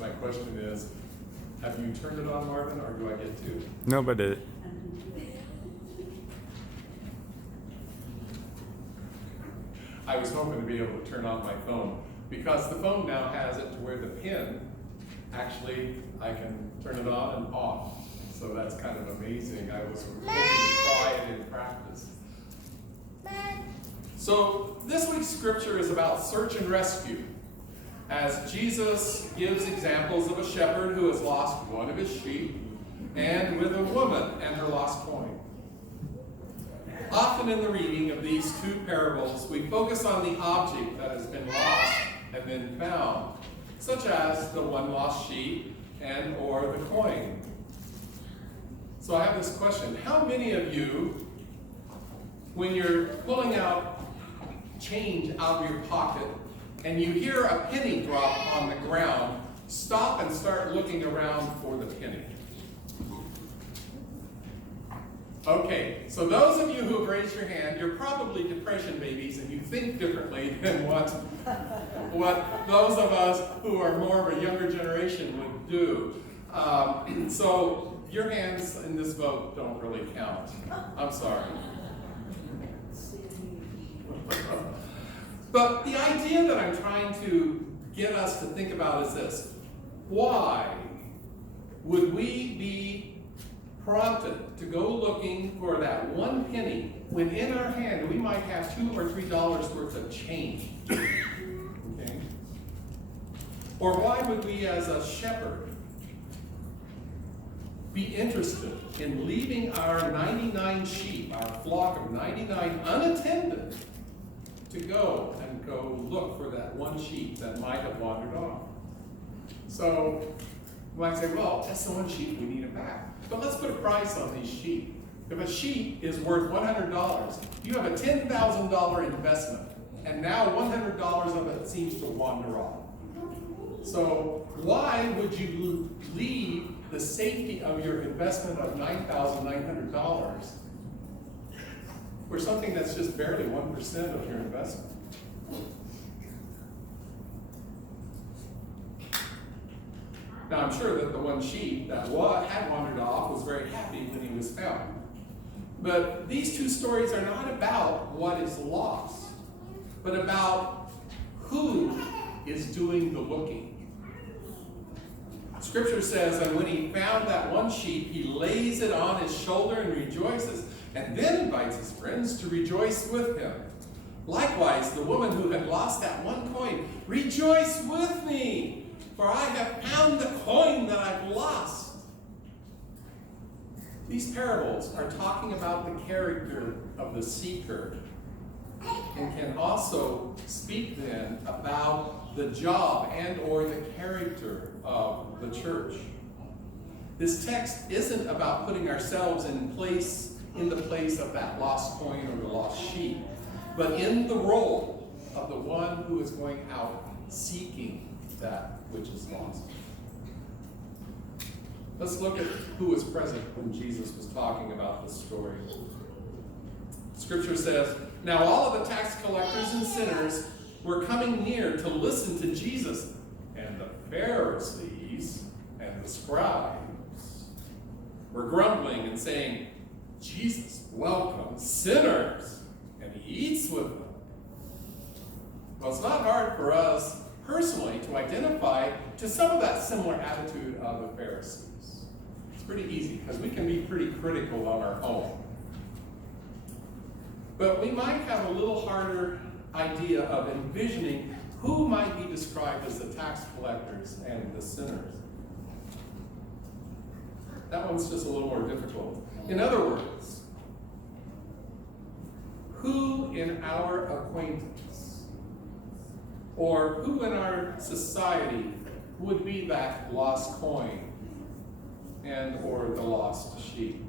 my question is, have you turned it on, Marvin, or do I get to? No, but I was hoping to be able to turn on my phone, because the phone now has it to where the pin, actually, I can turn it on and off. So that's kind of amazing. I was hoping to try it in practice. So this week's scripture is about search and rescue, as Jesus gives examples of a shepherd who has lost one of his sheep, and with a woman and her lost coin. Often in the reading of these two parables, we focus on the object that has been lost and then found, such as the one lost sheep and or the coin. So I have this question. How many of you, when you're pulling out change out of your pocket and you hear a penny drop on the ground, stop and start looking around for the penny? Okay, so those of you who have raised your hand, you're probably depression babies and you think differently than what those of us who are more of a younger generation would do. So your hands in this vote don't really count. I'm sorry. But the idea that I'm trying to get us to think about is this. Why would we be prompted to go looking for that one penny when in our hand we might have $2 or $3 worth of change? Okay? Or why would we as a shepherd be interested in leaving our 99 sheep, our flock of 99 unattended, to go look for that one sheep that might have wandered off? So you might say, well, that's the one sheep, we need it back. But let's put a price on these sheep. If a sheep is worth $100, you have a $10,000 investment, and now $100 of it seems to wander off. So why would you leave the safety of your investment of $9,900 for something that's just barely 1% of your investment? Now, I'm sure that the one sheep that had wandered off was very happy when he was found. But these two stories are not about what is lost, but about who is doing the looking. Scripture says that when he found that one sheep, he lays it on his shoulder and rejoices, and then invites his friends to rejoice with him. Likewise, the woman who had lost that one coin, rejoice with me, for I have found the coin that I've lost. These parables are talking about the character of the seeker, and can also speak then about the job and or the character of the church. This text isn't about putting ourselves in the place of that lost coin or the lost sheep, but in the role of the one who is going out seeking that which is lost. Let's look at who was present when Jesus was talking about this story. Scripture says, now all of the tax collectors and sinners were coming near to listen to Jesus, and the Pharisees and the scribes were grumbling and saying, Jesus welcomes sinners, and he eats with them. Well, it's not hard for us personally to identify to some of that similar attitude of the Pharisees. It's pretty easy because we can be pretty critical on our own. But we might have a little harder idea of envisioning who might be described as the tax collectors and the sinners. That one's just a little more difficult. In other words, who in our acquaintance or who in our society would be that lost coin and or the lost sheep?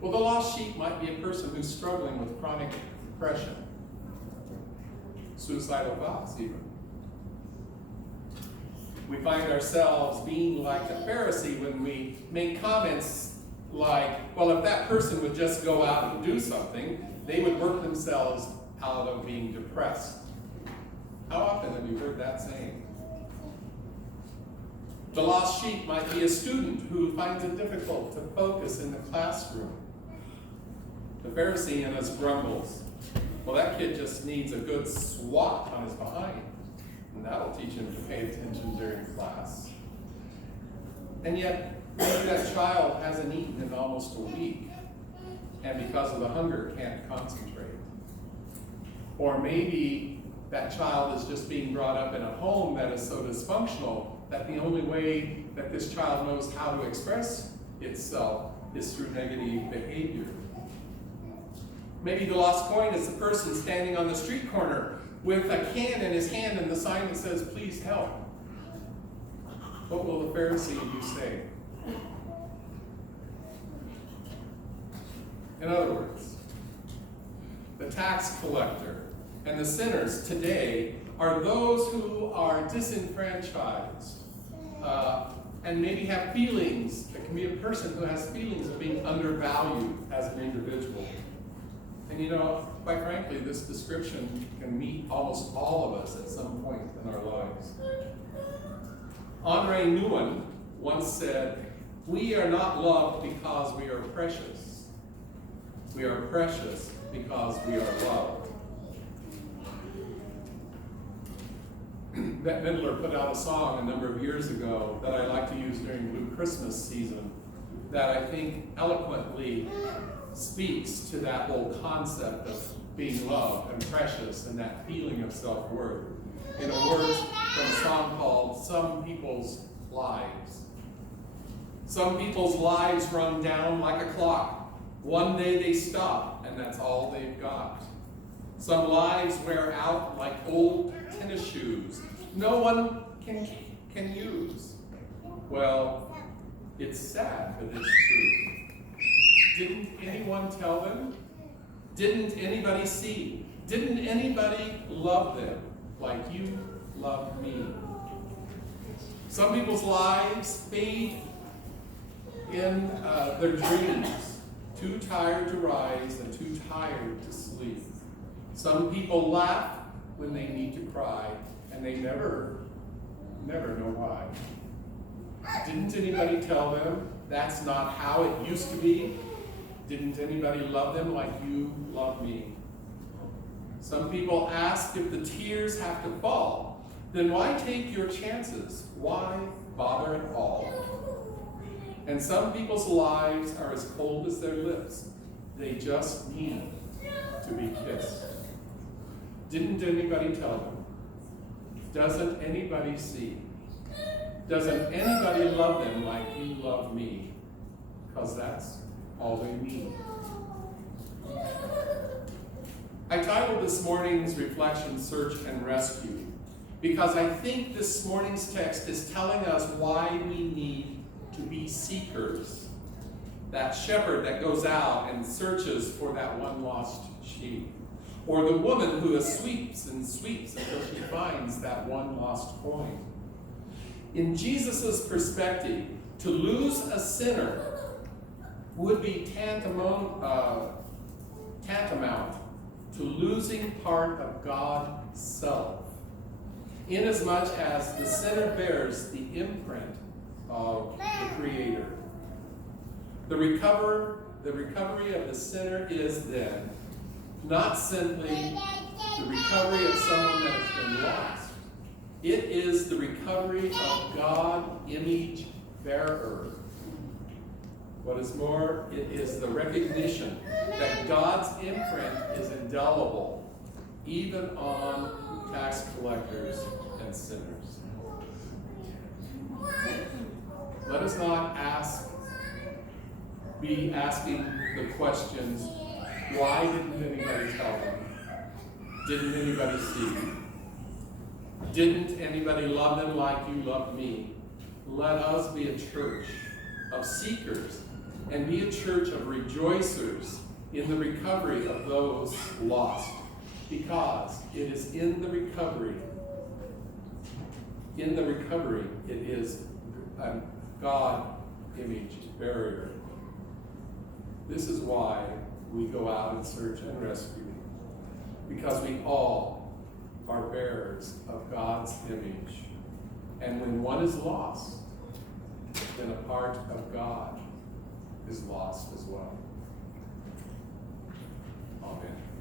Well, the lost sheep might be a person who's struggling with chronic depression, suicidal thoughts even. We find ourselves being like the Pharisee when we make comments like, well, if that person would just go out and do something, they would work themselves out of being depressed. How often have you heard that saying? The lost sheep might be a student who finds it difficult to focus in the classroom. The Pharisee in us grumbles, well, that kid just needs a good swat on his behind, and that'll teach him to pay attention during class. And yet, maybe that child hasn't eaten in almost a week, and because of the hunger can't concentrate. Or maybe that child is just being brought up in a home that is so dysfunctional that the only way that this child knows how to express itself is through negative behavior. Maybe the lost coin is the person standing on the street corner with a can in his hand and the sign that says, "Please help." What will the Pharisee do say? In other words, the tax collector and the sinners today are those who are disenfranchised and maybe have feelings. It can be a person who has feelings of being undervalued as an individual. And you know, quite frankly, this description can meet almost all of us at some point in our lives. Henri Nouwen once said, "We are not loved because we are precious. We are precious because we are loved." Bette Midler put out a song a number of years ago that I like to use during Blue Christmas season that I think eloquently speaks to that whole concept of being loved and precious and that feeling of self-worth. In a words from a song called "Some People's Lives." Some people's lives run down like a clock. One day they stop, and that's all they've got. Some lives wear out like old tennis shoes no one can use. Well, it's sad, but it's true. Didn't anyone tell them? Didn't anybody see? Didn't anybody love them like you love me? Some people's lives fade in their dreams, too tired to rise and too tired to sleep. Some people laugh when they need to cry, and they never know why. Didn't anybody tell them that's not how it used to be? Didn't anybody love them like you love me? Some people ask if the tears have to fall. Then why take your chances? Why bother at all? And some people's lives are as cold as their lips. They just need to be kissed. Didn't anybody tell them? Doesn't anybody see? Doesn't anybody love them like you love me? Because that's all they need. I titled this morning's reflection, "Search and Rescue," because I think this morning's text is telling us why we need to be seekers. That shepherd that goes out and searches for that one lost sheep. Or the woman who sweeps and sweeps until she finds that one lost coin. In Jesus' perspective, to lose a sinner would be tantamount to losing part of God's self, inasmuch as the sinner bears the imprint of the Creator. The recovery of the sinner is then not simply the recovery of someone that has been lost. It is the recovery of God image bearer. What is more, it is the recognition that God's imprint is indelible, even on tax collectors and sinners. Let us not be asking the questions, why didn't anybody tell them? Didn't anybody see? Didn't anybody love them like you love me? Let us be a church of seekers and be a church of rejoicers in the recovery of those lost, because it is in the recovery it is a God image bearer. This is why we go out and search and rescue, because we all are bearers of God's image. And when one is lost, then a part of God is lost as well. Amen.